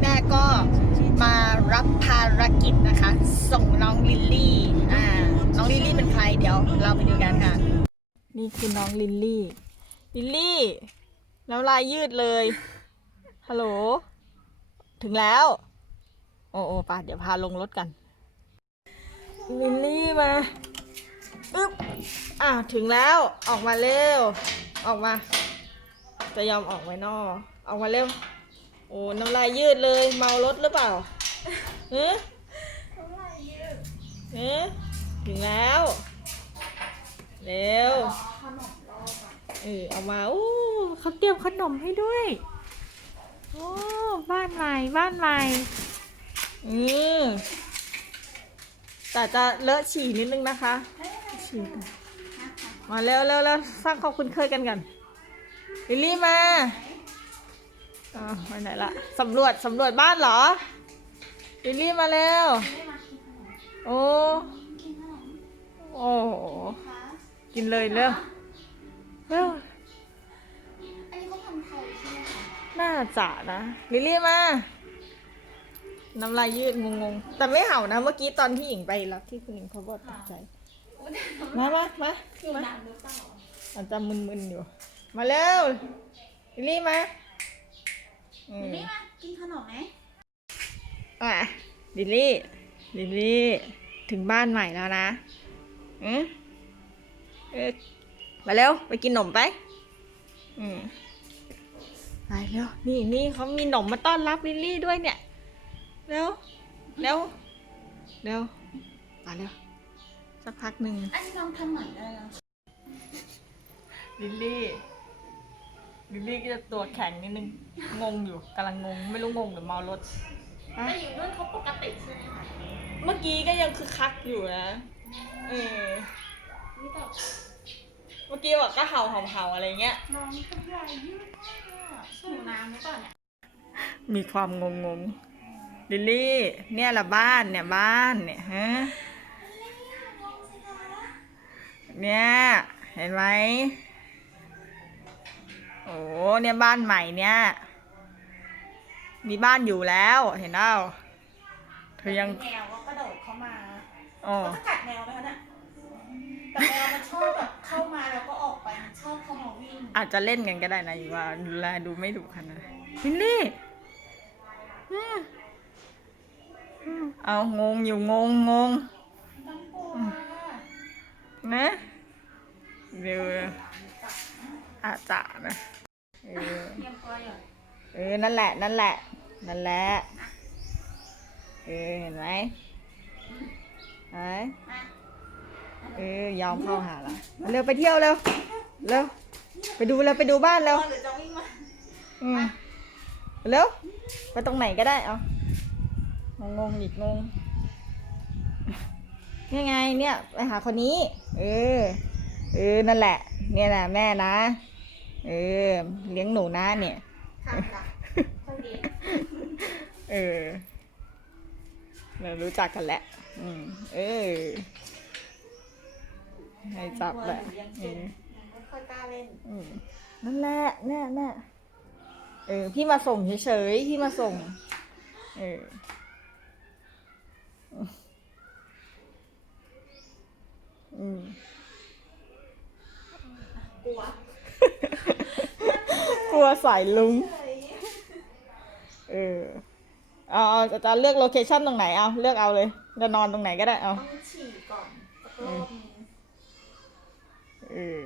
แม่ก็มารับภารกิจนะคะ ส่งน้องลิลลี่อ่าน้องลิลลี่เป็นใครเดี๋ยว เราไปดูกันค่ะ นี่คือน้องลิลลี่ ลิลลี่ แล้วลายยืดเลย ฮัลโหล ถึงแล้ว โอ้โอ้ป่ะเดี๋ยวพาลงรถกัน ลิลลี่มาอึ๊บอะถึงแล้วออกมาเร็ว ออกมา จะยอมออกไหมนอออกมาเร็ว โอ้น้ำลายยืดเลย เมารถหรือเปล่าเฮ้น้ำลายยืดเฮ้ถึงแล้วเร็วเออเอามาโอ้เขาเตรียมขนมให้ด้วยโอ้บ้านใหม่บ้านใหม่อืมแต่จะเลอะฉี่นิดนึงนะคะฉี่มาเร็วเร็วเร็วสร้างความคุ้นเคยกันกันลิลลี่มา อ่าวไปไหนละสำรวจสำรวจบ้านเหรอลิลลี่มาเร็วโอ้โอ้โหกินเลยเร็วเร็วอันนี้เขาทำไทยใช่ไหมคะน่าจะนะลิลลี่มา น้ำลายยืดงงๆ แต่ไม่เห่านะ เมื่อกี้ตอนที่หญิงไปรับที่คุณหญิงเขาบอกตกใจ มามามาอยู่มานานหรือเปล่าอาจจะมึนๆอยู่ มาเร็วลิลลี่มา อืมนี่มากินขนมไหมอะลิลลี่ลิลลี่ ถึงบ้านใหม่แล้วนะอืมเอ๊ะมาเร็ว ไปกินขนมไป อืมไปเร็ว นี่นี่เขามีขนมมาต้อนรับลิลลี่ด้วยเนี่ย เร็ว เร็ว เร็วมาเร็ว สักพักหนึ่งอันนี้น้องทำเหมือนอะไรนะลิลลี่ ลิลลี่ก็จะตัวแข็งนิดนึง งงอยู่กำลังงง ไม่รู้งงหรือเมารถฮะแต่อยู่นู่นเขาปกติใช่ไหมคะเมื่อกี้ก็ยังคือคักอยู่นะ เออ นี่แบบเมื่อกี้บอกก็เห่าเห่าเห่าอะไรเงี้ย น้องทำลายยืดมากอะหิวน้ำหรือเปล่าเนี่ยมีความงงงๆลิลลี่ เนี่ยละบ้านเนี่ยบ้านเนี่ยฮะ เนี่ย เห็นไหม โอ้เนี่ยบ้านใหม่เนี่ย มีบ้านอยู่แล้วเห็นเปล่าเธอยังแมวก็กระโดดเข้ามาอ๋อเขาจะกัดแมวไหมคะเนี่ยแต่แมวมันชอบแบบเข้ามาแล้วก็ออกไปมันชอบเข้ามาวิ่งอาจจะเล่นกันก็ได้นะอยู่ว่าดูแลดูไม่ดุขนาดลิลลี่อืมอืมเอางงอยู่งงงง ต้องกลัว นะเดี๋ยว อาจจะนะเออเตรียมตัวอย่างเออ นั่นแหละ นั่นแหละ นั่นแหละ เออ เห็นไหมเห็นไหมมาเออยอมเข้าหาละมาเร็วไปเที่ยวเร็ว เร็ว ไปดูเร็วไปดูบ้านเร็วหรือจะวิ่งมาอืมเร็ว ไปตรงไหนก็ได้เอางงงๆอีกงงนี่ไงเนี่ยไปหาคนนี้ เออ เออ นั่นแหละ เนี่ยแหละแม่นะ เออ เลี้ยงหนูนะเนี่ยทำละค่อยดีเออเรารู้จักกันแหละอืมเออให้จับแหละยังเอเก่งอยังไม่ค่อยกล้าเล่นอืมนั่นแหละแน่แน่เออ พี่มาส่งเฉยๆ พี่มาส่ง เออ อืม ลัวสายลุง เอออาอาจะเลือกโลเคชั่นตรงไหนเอาเลือกเอาเลย จะนอนตรงไหนก็ได้เอาฉี่ก่อนแล้วก็เออ